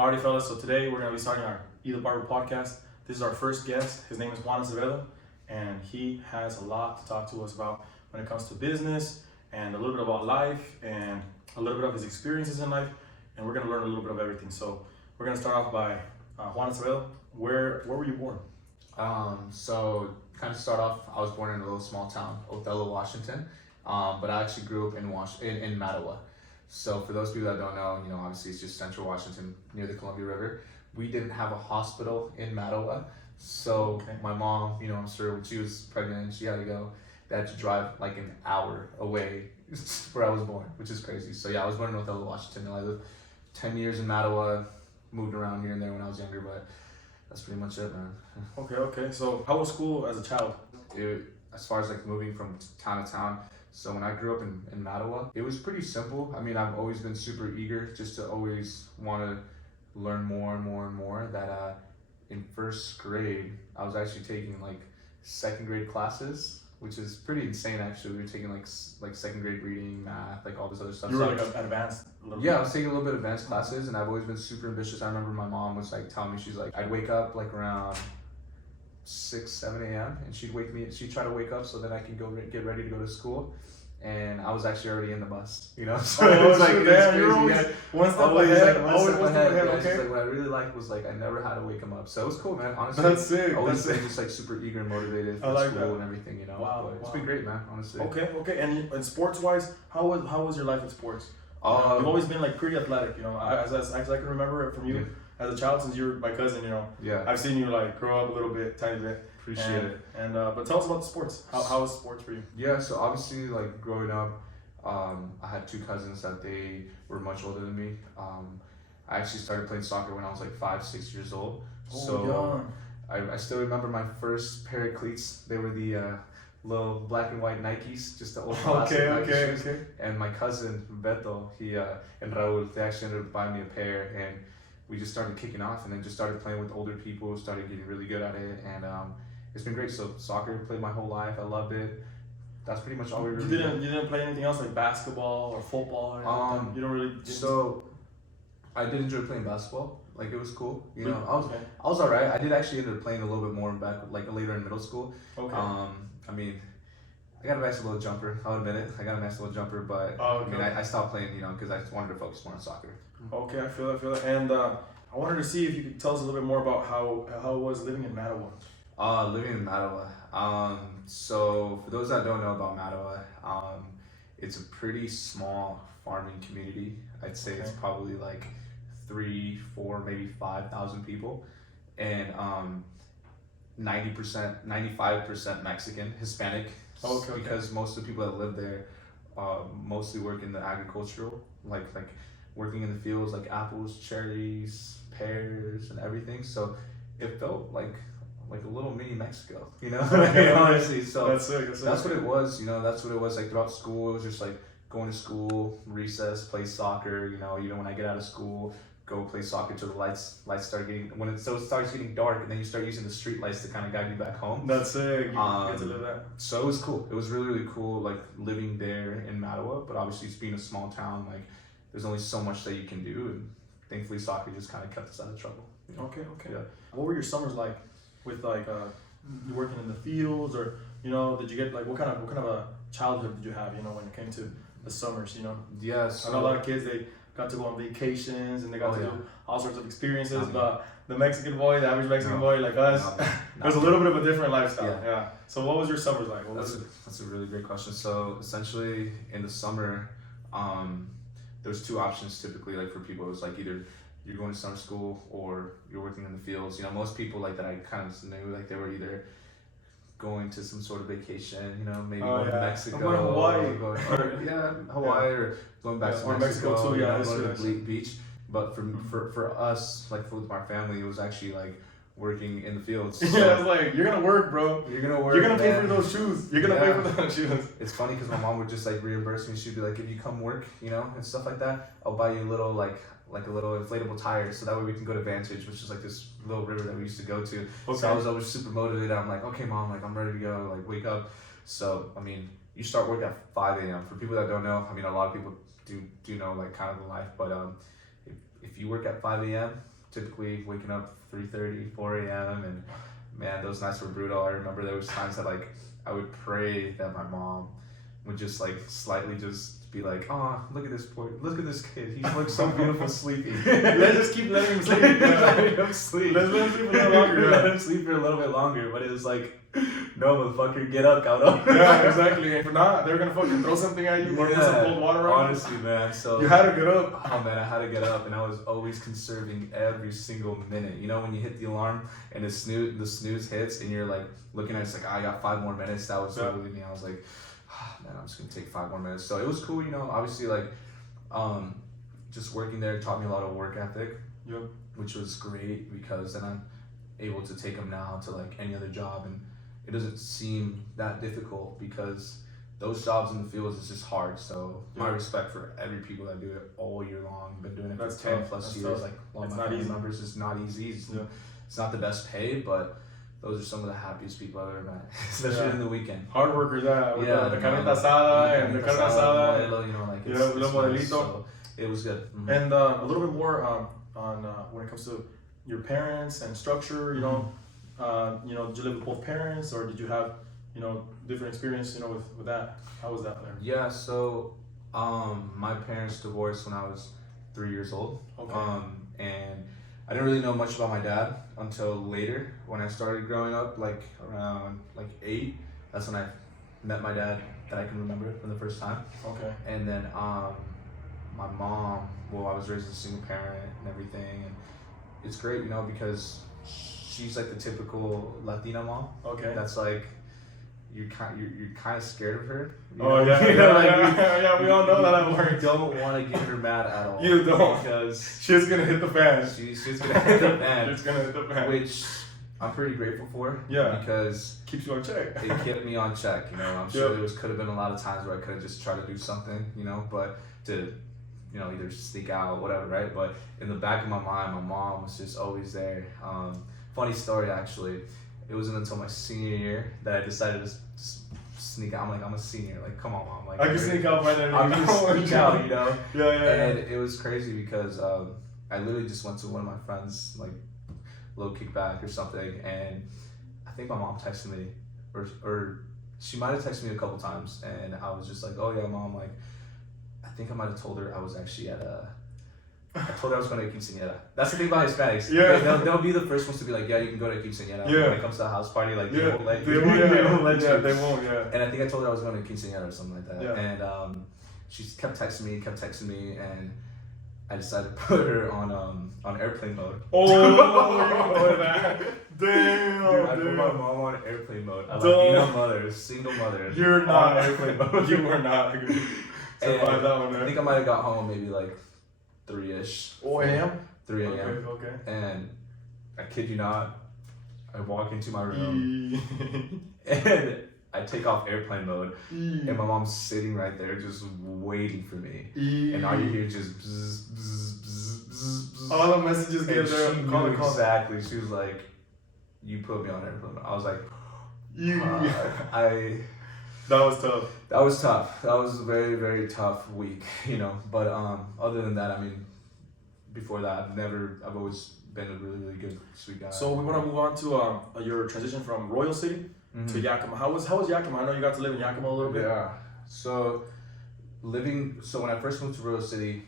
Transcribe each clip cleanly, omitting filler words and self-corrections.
Alrighty, fellas. So today we're going to be starting our Ethebarberpodcast. This is our first guest. His name is Juan Acevedo, and he has a lot to talk to us about when it comes to business and a little bit about life and a little bit of his experiences in life. And we're going to learn a little bit of everything. So we're going to start off by Juan Acevedo. Where were you born? So kind of start off, I was born in a little small town, Othello, Washington, but I actually grew up in Mattawa. So for those people that don't know, obviously it's just central Washington near the Columbia River. We didn't have a hospital in Mattawa, so my mom, I'm sure when she was pregnant and she had to go, they had to drive like an hour away where I was born, which is crazy. So yeah, I was born in Othello, Washington, and I lived 10 years in Mattawa, moved around here and there when I was younger, but that's pretty much it, man. Okay. So how was school as a child? As far as like moving from town to town, so when I grew up in Mattawa, it was pretty simple. I mean, I've always been super eager just to always want to learn more and more and more. That in first grade, I was actually taking like second grade classes, which is pretty insane actually. We were taking like second grade reading, math, like all this other stuff. You were like advanced? Yeah, I was taking a little bit of advanced classes, and I've always been super ambitious. I remember my mom was like telling me, she's like, I'd wake up like around 6-7 a.m. and she'd try to wake up so that I could go get ready to go to school, and I was actually already in the bus, so it was like, you're always one step ahead. Always one step ahead. Okay. Like, what I really liked was like I never had to wake him up, so it was cool, man. Honestly, that's sick. Always been just like super eager and motivated for school and everything, Wow, It's been great, man. Honestly. Okay. And sports wise, how was your life in sports? You've always been like pretty athletic, as I can remember it from you. Yeah. As a child, since you were my cousin, Yeah. I've seen you like grow up a little bit, tiny bit. Appreciate it. And but tell us about the sports. How was sports for you? Yeah, so obviously like growing up, I had two cousins that they were much older than me. I actually started playing soccer when I was like 5-6 years old. I still remember my first pair of cleats. They were the little black and white Nikes, just the old classic Nike shoes. And my cousin Beto, he and Raul, they actually ended up buying me a pair, and we just started kicking off, and then just started playing with older people, started getting really good at it, and it's been great. So soccer, played my whole life. I loved it. That's pretty much all we really did. You didn't play anything else like basketball or football or anything? Like you don't really. So I did enjoy playing basketball. Like it was cool. I was alright. I did actually end up playing a little bit more back like later in middle school. Okay. I mean, I got a nice little jumper. I'll admit it. I got a nice little jumper, but I stopped playing. Because I just wanted to focus more on soccer. Okay, I feel that. And I wanted to see if you could tell us a little bit more about how it was living in Mattawa. Living in Mattawa. So for those that don't know about Mattawa, it's a pretty small farming community. I'd say it's probably like 3, 4, maybe 5,000 people, and 95% Mexican, Hispanic. Because most of the people that live there mostly work in the agricultural, like working in the fields, like apples, cherries, pears, and everything. So it felt like a little mini Mexico, honestly. So that's what it was, that's what it was like throughout school. It was just like going to school, recess, play soccer, even when I get out of school, go play soccer till the lights start getting, so it starts getting dark, and then you start using the street lights to kind of guide you back home. That's it. You get to live that. So it was cool. It was really, really cool, like living there in Mattawa, but obviously it's being a small town, like there's only so much that you can do, and thankfully soccer just kind of kept us out of trouble. Okay. Yeah. What were your summers like with like you working in the fields, or did you get like what kind of a childhood did you have, when it came to the summers, Yes. I know a lot of kids, they got to go on vacations and they got to do all sorts of experiences, but the Mexican boy, the average Mexican boy like us, there's a little bit of a different lifestyle. Yeah. So what was your summers like? That's a really great question. So essentially in the summer, there's two options typically, like for people. It was like either you're going to summer school or you're working in the fields. Most people like that I kind of knew, like they were either going to some sort of vacation, maybe going to Mexico, going to Hawaii, Hawaii, or going back to Mexico too, going to the beach. But for us, like with my family, it was actually like working in the fields. So it's like, you're gonna work, bro. You're gonna work. You're gonna pay for those shoes. You're gonna pay for those shoes. It's funny because my mom would just like reimburse me. She'd be like, if you come work, and stuff like that, I'll buy you a little like a little inflatable tire, so that way we can go to Vantage, which is like this little river that we used to go to. So I was always super motivated. I'm like, okay, mom, like I'm ready to go, like wake up. So I mean, you start work at 5 a.m. For people that don't know, I mean, a lot of people do know like kind of the life, but if you work at 5 a.m., typically waking up 3:30, 4 a.m. and man, those nights were brutal. I remember there was times that like I would pray that my mom would just like slightly just be like, oh, look at this kid. He looks so beautiful sleeping. Let's just keep letting him sleep. Let him sleep. Let's let him sleep a little longer. Let him sleep for a little bit longer. But it was like, no, motherfucker, get up, cabrón. Yeah, exactly. If not, they're gonna fucking throw something at you or put some cold water on. Honestly, man. So you had to get up. Oh man, I had to get up, and I was always conserving every single minute. You know, when you hit the alarm and the snooze hits, and you're like looking at it, it's like, I got 5 more minutes. That was totally me. I was like, man, I'm just gonna take 5 more minutes. So it was cool, you know. Obviously, like, just working there taught me a lot of work ethic. Yep. Which was great because then I'm able to take them now to like any other job, and it doesn't seem that difficult because those jobs in the fields is just hard. So my respect for every people that do it all year long. Been doing it for 10 plus years. Like, well, my family members, it's not easy. It's not the best pay, but those are some of the happiest people I've ever met, especially in the weekend. Hard workers, the carnita asada and the carne asada. You know, like it's nice. So it was good. Mm-hmm. And a little bit more on when it comes to your parents and structure. You know, did you live with both parents, or did you have different experience? With that. How was that there? Yeah. So, my parents divorced when I was 3 years old. Okay. And I didn't really know much about my dad until later when I started growing up, like around like 8. That's when I met my dad that I can remember for the first time. Okay. And then my mom, well, I was raised as a single parent and everything, and it's great, because she's like the typical Latina mom. Okay. That's like you're kind of scared of her. We all know that at work. You don't want to get her mad at all. You don't, because she's gonna hit the fan. She's gonna hit the fan. She's gonna hit the fan. Which I'm pretty grateful for. Yeah. Because keeps you on check. It kept me on check. I'm sure there could have been a lot of times where I could have just tried to do something, but to either sneak out, whatever, right? But in the back of my mind, my mom was just always there. Funny story, actually. It wasn't until my senior year that I decided to sneak out. I'm like, I'm a senior. Like, come on, Mom. Like, I can sneak out right now. I'm gonna sneak out, Yeah. And it was crazy because I literally just went to one of my friends, like, little kickback or something, and I think my mom texted me, or she might have texted me a couple times, and I was just like, oh yeah, Mom, like, I think I might have told her I was actually I told her I was going to quinceañera. That's the thing about Hispanics. Yeah. They'll be the first ones to be like, yeah, you can go to quinceañera. Yeah. When it comes to a house party, like, they won't let you. They won't, yeah. And I think I told her I was going to quinceañera or something like that. Yeah. And she kept texting me, and I decided to put her on airplane mode. Oh, you know that. Damn, dude, I put my mom on airplane mode. A Latina mother, single mother. You're not on airplane mode. You were not. Survive that one, man. I think I might have got home maybe like 3-ish. 4 a.m.? 3 a.m. Okay. And I kid you not, I walk into my room and I take off airplane mode, and my mom's sitting right there just waiting for me. And all you hear just bzz, bzz, bzz, bzz, bzz. All the messages get there. She knew exactly. She was like, you put me on airplane mode. I was like, That was tough. That was tough. That was a very, very tough week, But other than that, I mean, before that, I've always been a really, really good, sweet guy. So we want to move on to your transition from Royal City to Yakima. How was Yakima? I know you got to live in Yakima a little bit. Yeah. So when I first moved to Royal City,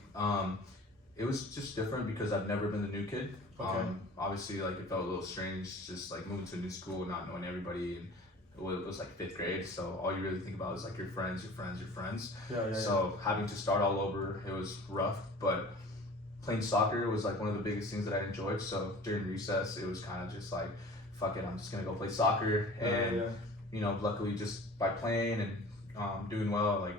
it was just different because I've never been the new kid. Okay. Obviously, like, it felt a little strange, just like moving to a new school, not knowing everybody, and it was like 5th grade, so all you really think about is like your friends. Yeah. So having to start all over, it was rough, but playing soccer was like one of the biggest things that I enjoyed. So during recess, it was kind of just like, fuck it, I'm just gonna go play soccer. Luckily just by playing and doing well, like,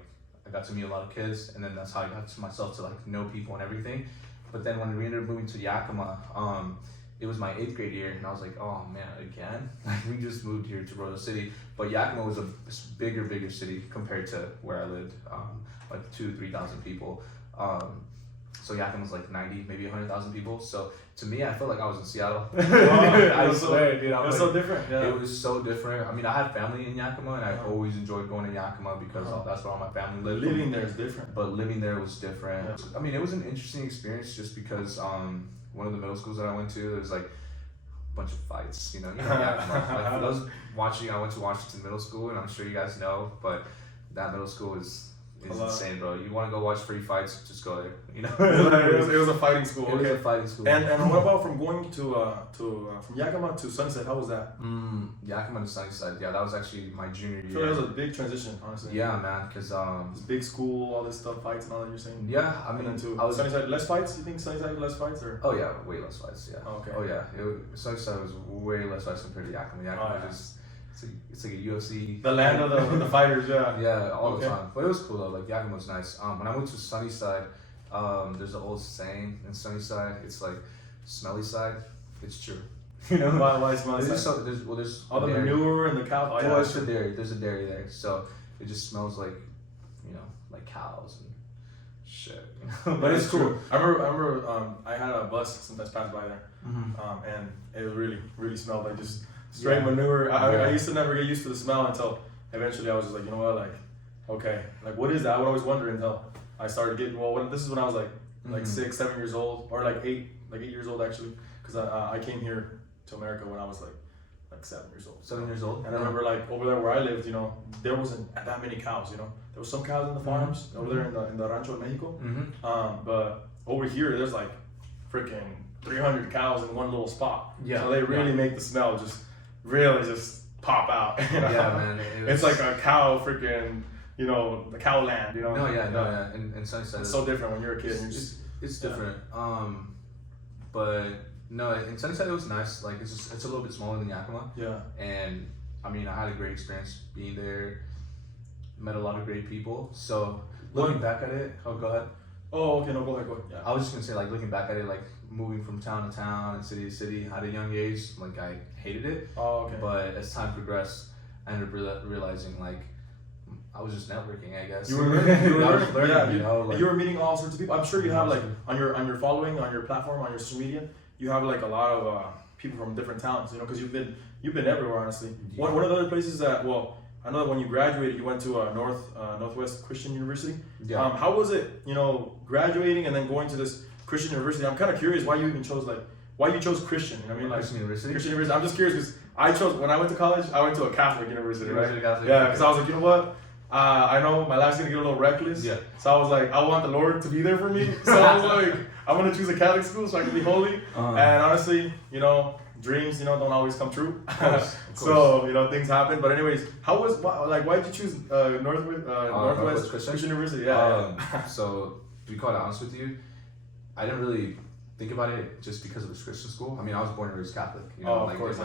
I got to meet a lot of kids, and then that's how I got to myself to like know people and everything. But then when we ended up moving to Yakima, it was my 8th grade year, and I was like, oh man, again? Like, we just moved here to Royal City, but Yakima was a bigger city compared to where I lived, like 2,000 to 3,000 people. So Yakima was like 90, maybe 100,000 people. So to me, I felt like I was in Seattle. I swear, dude. It was so different. Yeah. It was so different. I mean, I had family in Yakima, and I always enjoyed going to Yakima because that's where all my family lived. Living there is different. But living there was different. Yeah. I mean, it was an interesting experience just because one of the middle schools that I went to, there was like a bunch of fights. Yakima. Like, for those watching, I went to Washington Middle School, and I'm sure you guys know, but that middle school is insane, bro. You want to go watch free fights, just go there. It was a fighting school. It was a fighting school. And what about from going from Yakima to Sunnyside? How was that? Yakima to Sunnyside. Yeah, that was actually my junior year. So that was a big transition, honestly. Yeah, man, because this big school, all this stuff, fights and all that you're saying. Yeah, I mean, Sunnyside less fights. You think Sunnyside had less fights or? Oh yeah, way less fights. Yeah. Oh, okay. Oh yeah, Sunnyside was way less fights compared to Yakima. Yakima just. It's like a UFC. The land of the fighters, yeah. Yeah, all the time. But it was cool though. Like Yakima was nice. When I went to Sunnyside, there's an old saying in Sunnyside. It's like, smelly side. It's true. Why smelly side? There's all the manure and the cow. Oh, yeah. There's a dairy. There's a dairy there, so it just smells like, like cows and shit. But it's cool. I remember I had a bus sometimes pass by there, and it really, really smelled like just straight manure. I used to never get used to the smell until eventually I was just like, you know what, like, okay, like what is that? I would always wonder until I started getting, this is when I was like 6, 7 years old, or like 8 years old actually, because I came here to America when I was like 7 years old. 7 years old. And I remember like over there where I lived, there wasn't that many cows. There was some cows in the farms over there in the Rancho de Mexico. But over here there's like freaking 300 cows in one little spot. Yeah. So they really make the smell really just pop out. Yeah, man. It's like a cow freaking, the cow land, No, yeah. And Sunnyside. It's so different when you're a kid. It's different. But no, in Sunnyside it was nice. Like it's a little bit smaller than Yakima. Yeah. And I mean, I had a great experience being there. Met a lot of great people. So looking back at it, go ahead. Oh, okay, no, go ahead. Yeah. I was just gonna say, like, looking back at it, like moving from town to town and city to city at a young age, like I hated it. Oh, okay. But as time progressed, I ended up realizing, like, I was just networking, I guess. You were learning. I was learning, yeah, you were meeting all sorts of people. I'm sure you have like on your following, on your platform, on your social media, you have like a lot of people from different towns. Because you've been everywhere, honestly. Yeah. One of the other places that I know that when you graduated, you went to Northwest Christian University. Yeah. How was it, graduating and then going to this Christian university? I'm kind of curious why you even chose Christian. You know what I mean? Like Christian University. Christian University. I'm just curious because when I went to college, I went to a Catholic university, right? Catholic. Yeah, because I was like, you know what? I know my life's gonna get a little reckless. Yeah. So I was like, I want the Lord to be there for me. So I was like, I'm gonna choose a Catholic school so I can be holy. And honestly, dreams, don't always come true. Of course. So, things happen. But anyways, why did you choose Northwest Christian University? Yeah. So to be quite honest with you, I didn't really think about it just because of this Christian school. I mean, I was born and raised Catholic. Of course.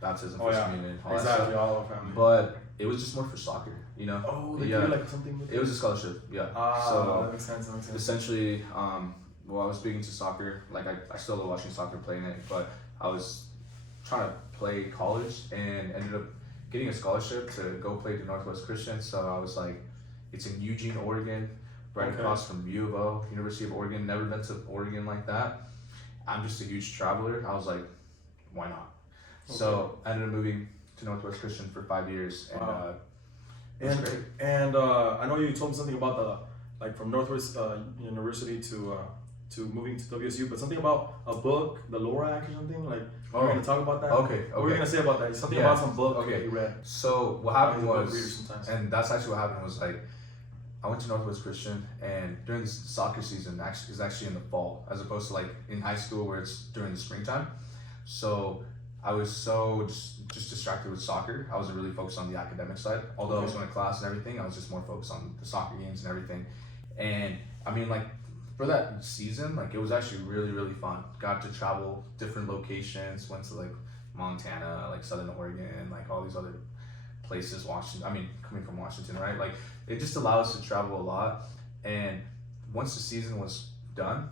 Baptism, First Communion, all exactly, that stuff. all our family. But it was just more for soccer, Oh, they do like something with it? It was a scholarship, yeah. So that makes sense. Essentially, I was big into soccer. Like I still love watching soccer, playing it, but I was trying to play college and ended up getting a scholarship to go play to Northwest Christian. So I was like, it's in Eugene, Oregon, right across from U of O, University of Oregon. Never been to Oregon like that. I'm just a huge traveler. I was like, why not? Okay. So I ended up moving to Northwest Christian for 5 years, and it was great. And I know you told me something about from Northwest University to moving to WSU, but something about a book, the Lorac or something. Like, we're gonna talk about that. Okay. What were you gonna say about that? Something about some book that you read. So what happened was, and that's actually what happened was like, I went to Northwest Christian, and during the soccer season, is actually in the fall, as opposed to like in high school where it's during the springtime. So I was so just distracted with soccer. I wasn't really focused on the academic side. Although I was going to class and everything, I was just more focused on the soccer games and everything. And I mean, like, for that season, like, it was actually really, really fun. Got to travel different locations, went to like Montana, like Southern Oregon, like all these other places, Washington. I mean, coming from Washington, right? Like, it just allowed us to travel a lot. And once the season was done,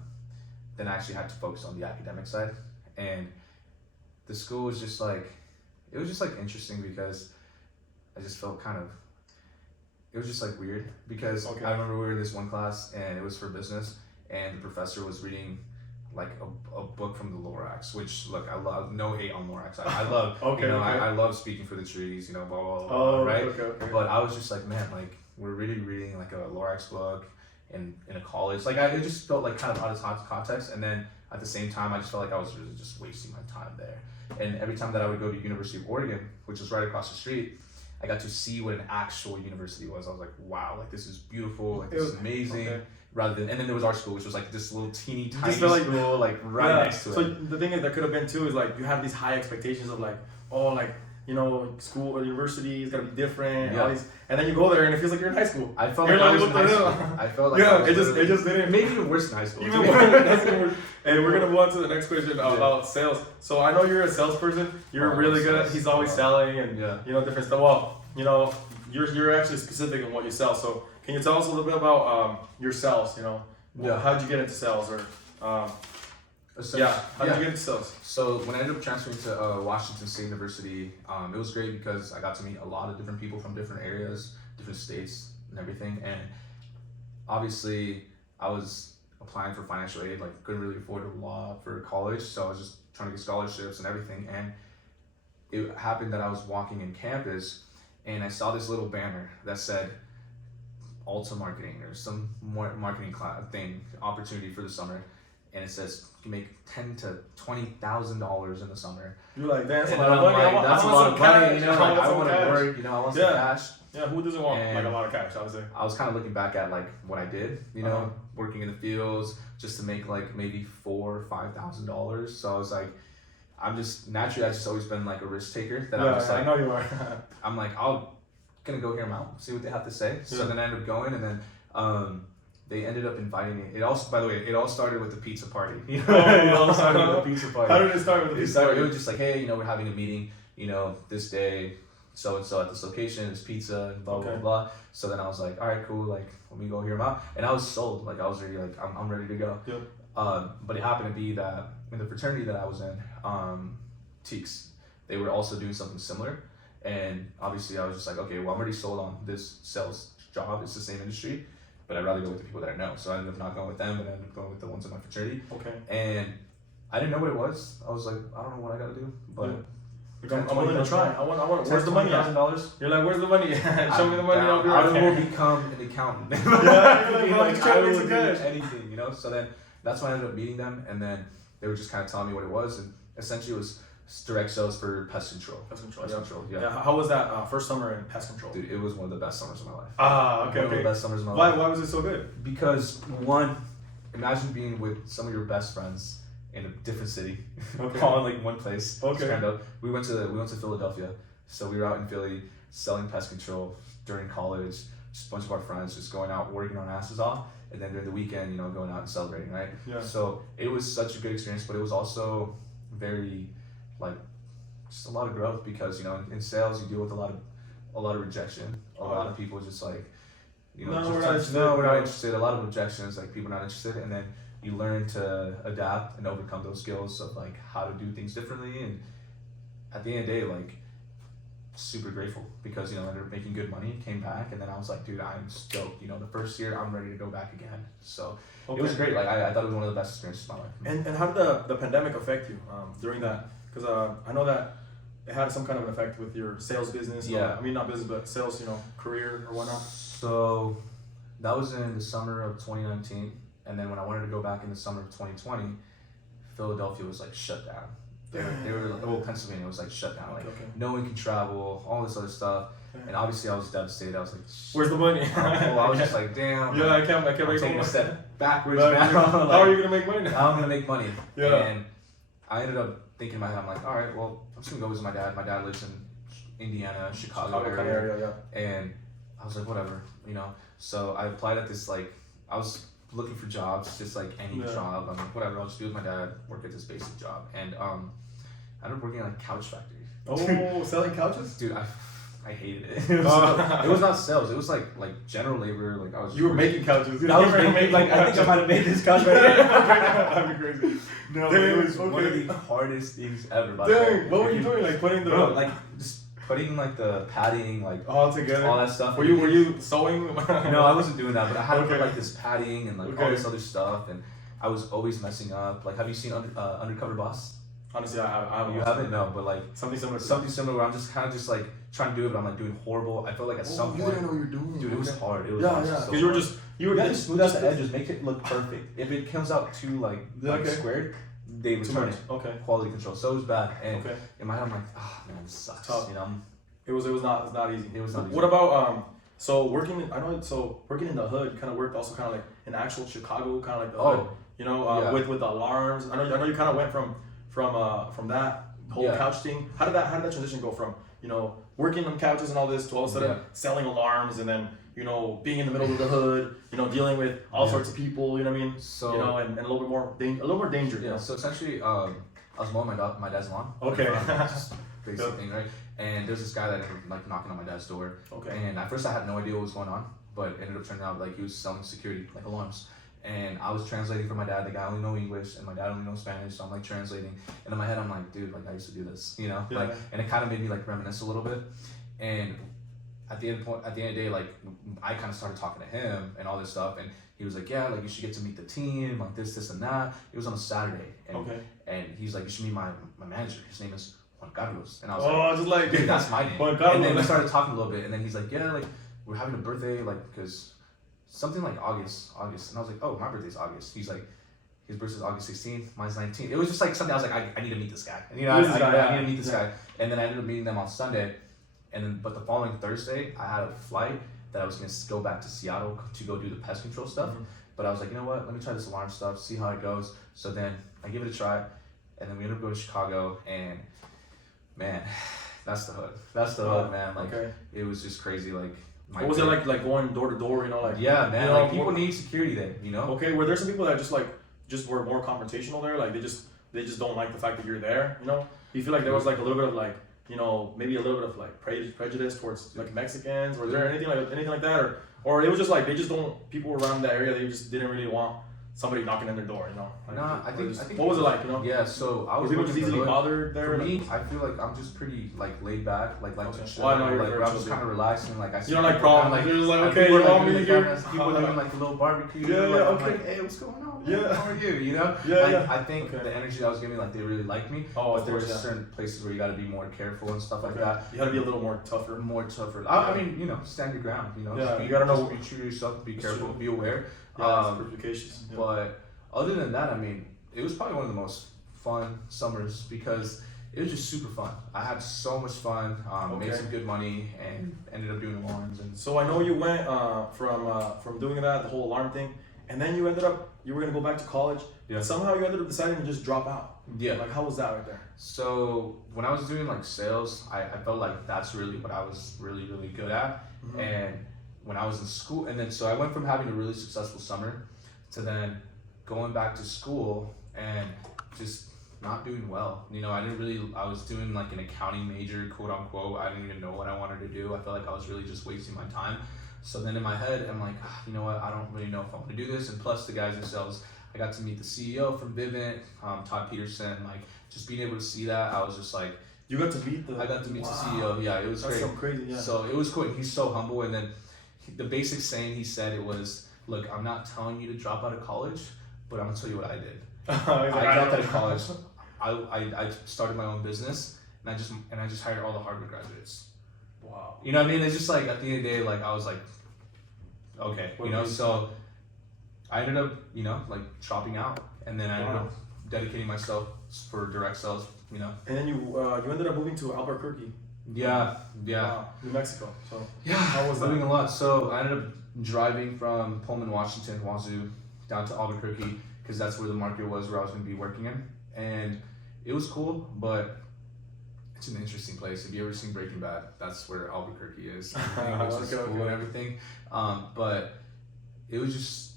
then I actually had to focus on the academic side. And the school was just like, it was just like interesting because I just felt it was just like weird because I remember we were in this one class and it was for business, and the professor was reading like a book from the Lorax, which look, I love, no hate on Lorax. I love, okay, I love speaking for the trees, blah, blah, blah, oh, right? Okay. But I was just like, man, like, we're really reading like a Lorax book in a college. Like, it just felt like kind of out of context. And then at the same time, I just felt like I was really just wasting my time there. And every time that I would go to University of Oregon, which was right across the street, I got to see what an actual university was. I was like, wow, like this is beautiful, like this is amazing. Okay. Rather than, and then there was our school, which was like this little teeny tiny school, like right next to it. So the thing that could have been too is like you have these high expectations of like, oh, like, school or university is gonna be different, all these, and then you go there and it feels like you're in high school. I felt like I was in high school. I felt like it just didn't. Maybe even worse in high school. Even worse. And we're gonna move on to the next question about sales. So I know you're a salesperson. You're really good at. He's always selling and different stuff. Well, you're actually specific in what you sell. So can you tell us a little bit about your sales? How did you get into sales or? How did you get into sales? So when I ended up transferring to Washington State University, it was great because I got to meet a lot of different people from different areas, different states and everything. And obviously I was applying for financial aid, like couldn't really afford a lot for college. So I was just trying to get scholarships and everything. And it happened that I was walking in campus and I saw this little banner that said Alta marketing or some more marketing opportunity for the summer. And it says you can make $10,000 to $20,000 in the summer. You're like, that's a and lot of money. That's a lot of money. I want to work. I want some cash. Yeah, who doesn't want like a lot of cash? Obviously. I was kind of looking back at like what I did. Working in the fields just to make like maybe $4,000 or $5,000. So I was like, I've just always been like a risk taker. That I'm just like, I know you are. I'm like, gonna go hear them out, see what they have to say. So then I ended up going, and then they ended up inviting me. It all started with the pizza party. It all started with the pizza party. How did it start with the pizza party? It was just like, hey, we're having a meeting, this day, so and so at this location, it's pizza, and blah, blah, blah. So then I was like, all right, cool, like, let me go hear them out. And I was sold, like, I was already like, I'm ready to go. Yeah. But it happened to be that in the fraternity that I was in, Teaks, they were also doing something similar. And obviously I was just like, okay, well, I'm already sold on this sales job. It's the same industry, but I'd rather go with the people that I know. So I ended up not going with them, but I ended up going with the ones in my fraternity. Okay. And I didn't know what it was. I was like, I don't know what I got to do, but I'm willing to try. I want. Where's the money? $10,000. You're like, where's the money? Show me the money. I will become an accountant. I will do anything, So then that's when I ended up meeting them, and then they were just kind of telling me what it was, and essentially it was direct sales for pest control. Pest control. How was that first summer in pest control? Dude, it was one of the best summers of my life. Okay. One of the best summers of my life. Why was it so good? Because one, imagine being with some of your best friends in a different city, all in like one place. Okay. Kind of. We went to Philadelphia, so we were out in Philly selling pest control during college. Just a bunch of our friends just going out working our asses off, and then during the weekend, going out and celebrating, right? Yeah. So it was such a good experience, but it was also very, like, just a lot of growth because in sales you deal with a lot of rejection. A lot of people just like, we're not interested. A lot of objections, like people not interested, and then you learn to adapt and overcome those skills of like how to do things differently. And at the end of the day, like, super grateful because I ended up making good money, came back, and then I was like, dude, I'm stoked. The first year I'm ready to go back again. So it was great. Like I thought it was one of the best experiences of my life. And how did the pandemic affect you during that? Because I know that it had some kind of an effect with your sales business. Yeah. Not business, but sales, career or whatnot. So that was in the summer of 2019. And then when I wanted to go back in the summer of 2020, Philadelphia was like shut down. They were Pennsylvania was like shut down. Like no one can travel, all this other stuff. And obviously I was devastated. I was like, where's the money? I was just like, damn. Yeah, I can't taking a step backwards now. How are you gonna make money? How am I gonna make money? Yeah. And I ended up thinking in my head, I'm like, all right, well, I'm just gonna go visit my dad. My dad lives in Indiana, Chicago area. And I was like, whatever, So I applied at this, like, I was looking for jobs, just like any job. I'm like, whatever, I'll just be with my dad, work at this basic job. And I ended up working at a couch factory. Oh, selling couches? Dude, I hated it. It was not sales. It was like general labor. Like I was. You were making couches. Dude, I was making like I think I might have made this couch right here. That'd be crazy. No, it was one of the hardest things ever. Dang, what were you doing? Like putting the like just putting like the padding, like all together, all that stuff. Were you sewing? No, I wasn't doing that, but I had to Okay. put like this padding and like all this other stuff, and I was always messing up. Like, have you seen Undercover Boss? Honestly, I haven't. You haven't? No, but like something similar. Something similar where I'm just kind of just like trying to do it, but I'm like doing horrible. I felt like at some you point, didn't know what you're doing. dude, it was hard. It was Yeah. so Because you were hard. just You gotta smooth out the edges, make it look perfect. If it comes out too like squared, they return it. Okay. Quality control. So it was bad. And Okay. in my head, I'm like, ah, man, this sucks. Tough. You know. It was not easy. It was not easy. What about so working in the hood, you kind of worked also kind of like in actual Chicago, kind of like the hood, you know, with the alarms. I know you kind of went from that whole couch thing. How did that transition go from, you know, working on couches and all this to all of a sudden selling alarms, and then, you know, being in the middle of the hood, you know, dealing with all sorts of people, you know what I mean? So, you know, and a little bit more danger. Yeah. You know? So essentially, I was mowing my dad's lawn. Okay. Just basic thing, right? And there's this guy that ended up like knocking on my dad's door. Okay. And at first I had no idea what was going on, but it ended up turning out like he was selling security, like alarms. And I was translating for my dad. The guy only knows English, and my dad only knows Spanish. So I'm like translating, and in my head I'm like, dude, like I used to do this, you know, like, and it kind of made me like reminisce a little bit. And at the end of the day, like I kind of started talking to him and all this stuff, and he was like, yeah, like you should get to meet the team, like this and that. It was on a Saturday, and and he's like, you should meet my manager. His name is Juan Carlos, and I was just like dude, that's my name. Juan Carlos. And then we started talking a little bit, and then he's like, yeah, like we're having a birthday, like because something like August, and I was like, oh, my birthday's August. He's like, his birthday's August 16th, mine's 19th. It was just like something I was like, I need to meet this guy, and you know, I need to meet this guy, and then I ended up meeting them on Sunday, and then but the following Thursday I had a flight that I was gonna go back to Seattle to go do the pest control stuff, but I was like, you know what, let me try this alarm stuff, see how it goes. So then I give it a try, and then we ended up going to Chicago, and man, that's the hood. That's the hood, man. Like it was just crazy, like. What was it like going door to door, you know, like man, you know, like people need security there, you know. Okay, were there some people that just were more confrontational there, like they just don't like the fact that you're there, you know? Do you feel like there was like a little bit of like, you know, maybe a little bit of like prejudice towards like Mexicans, or is there anything like that, or it was just like they just don't, people around that area, they just didn't really want somebody knocking on their door, you know? Like, no, I think what was it like, you know? Yeah, so I was people just easily bothered there. For me, I feel like I'm just pretty like laid back, like to chill. Well, I know like I'm just kind of relaxing, like I see. You don't like problems, like you're just like, okay, you want me here? People doing like a little barbecue. I'm like, hey, what's going on? Yeah. How are you? You know? I think the energy I was giving, like they really liked me. Oh, but there's certain places where you got to be more careful and stuff like that. You got to be a little more tougher. I mean, you know, stand your ground. You know, you gotta know. Be true to yourself. Be careful. Be aware. Perspicacious. But other than that, I mean, it was probably one of the most fun summers because it was just super fun. I had so much fun, made some good money, and ended up doing alarms. And so I know you went from doing that, the whole alarm thing, and then you were gonna go back to college. Yeah. Somehow you ended up deciding to just drop out. Yeah. Like, how was that right there? So when I was doing like sales, I felt like that's really what I was really, really good at. Mm-hmm. And when I was in school, and then so I went from having a really successful summer to then going back to school and just not doing well. You know, I was doing like an accounting major, quote unquote. I didn't even know what I wanted to do. I felt like I was really just wasting my time. So then in my head, I'm like, you know what, I don't really know if I want to do this. And plus the guys in sales, I got to meet the CEO from Vivint, Todd Peterson. Like just being able to see that, I was just like, I got to meet the CEO. Yeah, it was That's great. So crazy, yeah. So it was cool. He's so humble. And then the basic saying he said, it was, look, I'm not telling you to drop out of college, but I'm gonna tell you what I did. I dropped out of college. I started my own business, and I just hired all the Harvard graduates. Wow. You know what I mean? It's just like at the end of the day, like I was like, okay, you know. So I ended up, you know, like dropping out, and then I ended up dedicating myself for direct sales. You know. And then you ended up moving to Albuquerque. Yeah. Wow. New Mexico. So yeah, how was that? Moving a lot. So I ended up driving from Pullman, Washington, Wazoo, down to Albuquerque because that's where the market was where I was going to be working in, and it was cool, but it's an interesting place. If you ever seen Breaking Bad, that's where Albuquerque is. It's cool and everything, but it was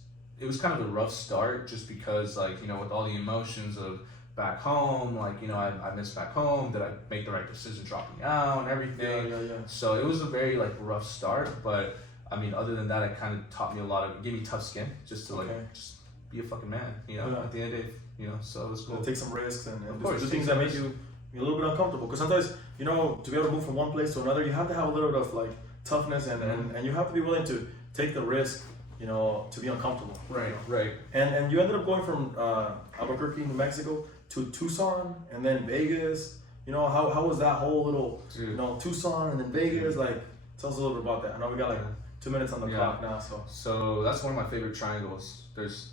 kind of a rough start just because, like, you know, with all the emotions of back home, like, you know, I miss back home. Did I make the right decision dropping out and everything? Yeah. So it was a very like rough start, but I mean, other than that, it kind of taught me gave me tough skin just to just be a fucking man, you know, at the end of the day, you know, so it was cool. Take some risks and of course, do things that make you you're a little bit uncomfortable because sometimes, you know, to be able to move from one place to another, you have to have a little bit of like toughness and you have to be willing to take the risk, you know, to be uncomfortable. Right, you know? right. And you ended up going from Albuquerque, New Mexico to Tucson and then Vegas. You know, how was that whole little, you know, Tucson and then Vegas? Like, tell us a little bit about that. I know we got like 2 minutes on the clock now, so. So that's one of my favorite triangles. There's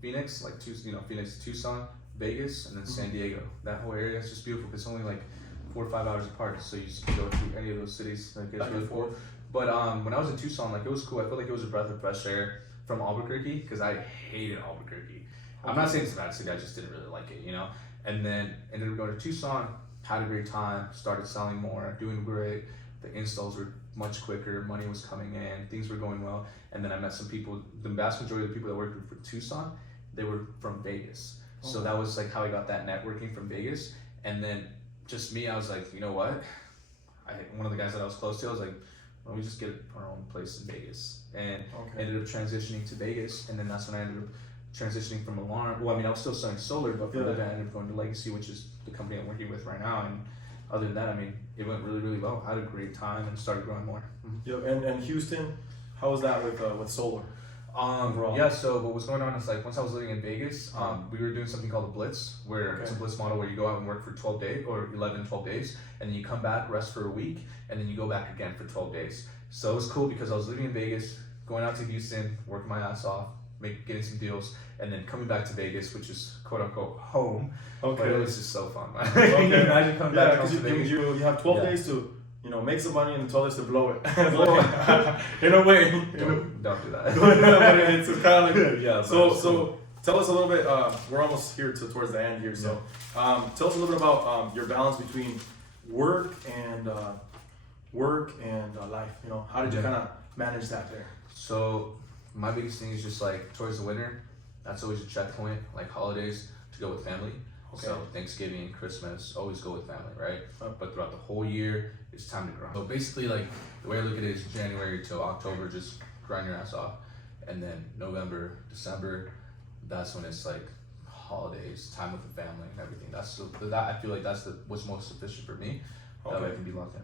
Phoenix, like Phoenix, Tucson, Vegas, and then San Diego. That whole area is just beautiful. It's only like 4 or 5 hours apart, so you just can go to any of those cities. Like, it's really cool. But when I was in Tucson, like, it was cool. I felt like it was a breath of fresh air from Albuquerque because I hated Albuquerque. I'm not saying it's a bad city. I just didn't really like it, you know. And then ended up going to Tucson, had a great time, started selling more, doing great. The installs were much quicker, money was coming in, things were going well. And then I met some people. The vast majority of the people that worked for Tucson, they were from Vegas. So that was like how I got that networking from Vegas. And then just me, I was like, you know what? One of the guys that I was close to, I was like, why don't we just get our own place in Vegas? And ended up transitioning to Vegas. And then that's when I ended up transitioning from alarm. Well, I mean, I was still selling solar, but from that I ended up going to Legacy, which is the company I'm working with right now. And other than that, I mean, it went really, really well. I had a great time and started growing more. Yep. And Houston, how was that with solar? Yeah, so what was going on is like once I was living in Vegas, we were doing something called a Blitz, where it's a Blitz model where you go out and work for 12 days or 12 days, and then you come back, rest for a week, and then you go back again for 12 days. So it was cool because I was living in Vegas, going out to Houston, working my ass off, getting some deals, and then coming back to Vegas, which is quote unquote home. But it was just so fun. Can you imagine coming back home to Vegas? You have 12 days to, you know, make some money and 12 days to blow it. In a way. Don't do that. But it's kind of like, yeah. So tell us a little bit, we're almost here towards the end here. So tell us a little bit about your balance between work and life. You know, how did you kind of manage that there? So my biggest thing is just like towards the winter, that's always a checkpoint, like holidays to go with family. So Thanksgiving, Christmas, always go with family, right? But throughout the whole year, it's time to grind. So basically, like the way I look at it is January till October, just grind your ass off, and then November, December, that's when it's like holidays, time with the family and everything. That I feel like that's what's most sufficient for me. That way I can be locked in.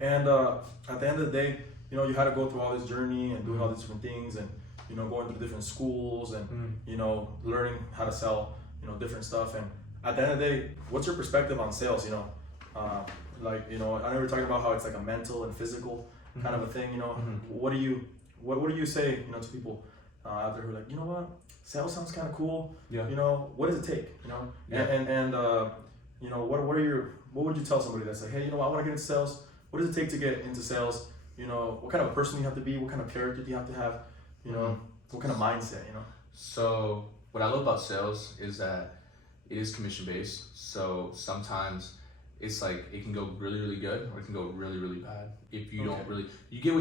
And at the end of the day, you know, you had to go through all this journey and doing all these different things, and you know, going through different schools and you know, learning how to sell, you know, different stuff. And at the end of the day, what's your perspective on sales? You know, like, you know, I know we were talking about how it's like a mental and physical kind of a thing. You know, what do you say, you know, to people out there who are like, you know what, sales sounds kind of cool. Yeah. You know, what does it take? You know, and you know, what would you tell somebody that's like, hey, you know, I want to get into sales. What does it take to get into sales? You know, what kind of a person you have to be? What kind of character do you have to have? You know, what kind of mindset? You know. So what I love about sales is that it is commission based. So sometimes it's like it can go really, really good, or it can go really, really bad. If you don't really, you get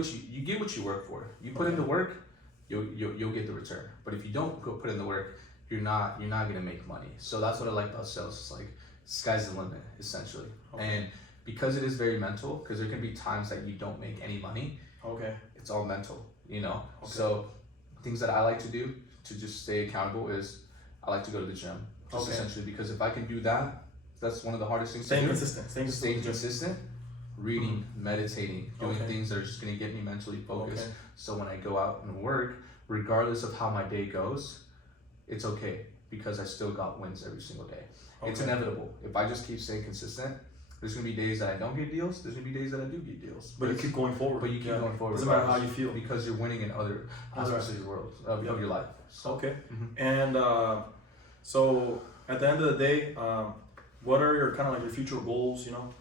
what you work for. You put in the work, you'll get the return. But if you don't go put in the work, you're not gonna make money. So that's what I like about sales. It's like sky's the limit essentially. And because it is very mental, because there can be times that you don't make any money. It's all mental, you know. So things that I like to do to just stay accountable is I like to go to the gym. Just essentially, because if I can do that, that's one of the hardest things to do. Staying consistent, reading, meditating, doing things that are just going to get me mentally focused. So when I go out and work, regardless of how my day goes, it's okay because I still got wins every single day. It's inevitable. If I just keep staying consistent, there's going to be days that I don't get deals. There's going to be days that I do get deals. But you keep going forward. Going forward. Doesn't matter how you feel. Because you're winning in other aspects of your world, of your life. So. And so at the end of the day, what are your kind of like your future goals, you know?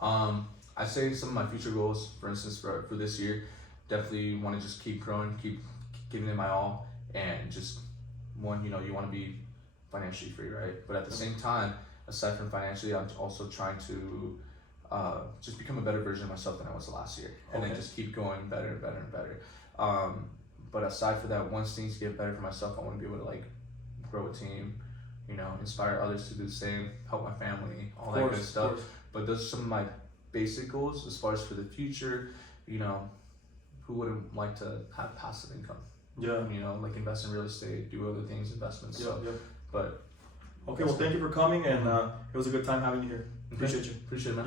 I say some of my future goals, for instance, for this year, definitely want to just keep growing, keep giving it my all, and just one, you know, you want to be financially free, right? But at the same time, aside from financially, I'm also trying to just become a better version of myself than I was last year, and then just keep going better and better and better. But aside from that, once things get better for myself, I want to be able to like grow a team, you know, inspire others to do the same, help my family, all that good stuff. But those are some of my basic goals. As far as for the future, you know, who wouldn't like to have passive income? You know, like invest in real estate, do other things, investments. But well, thank you for coming, and it was a good time having you here. Appreciate you. Appreciate it, man.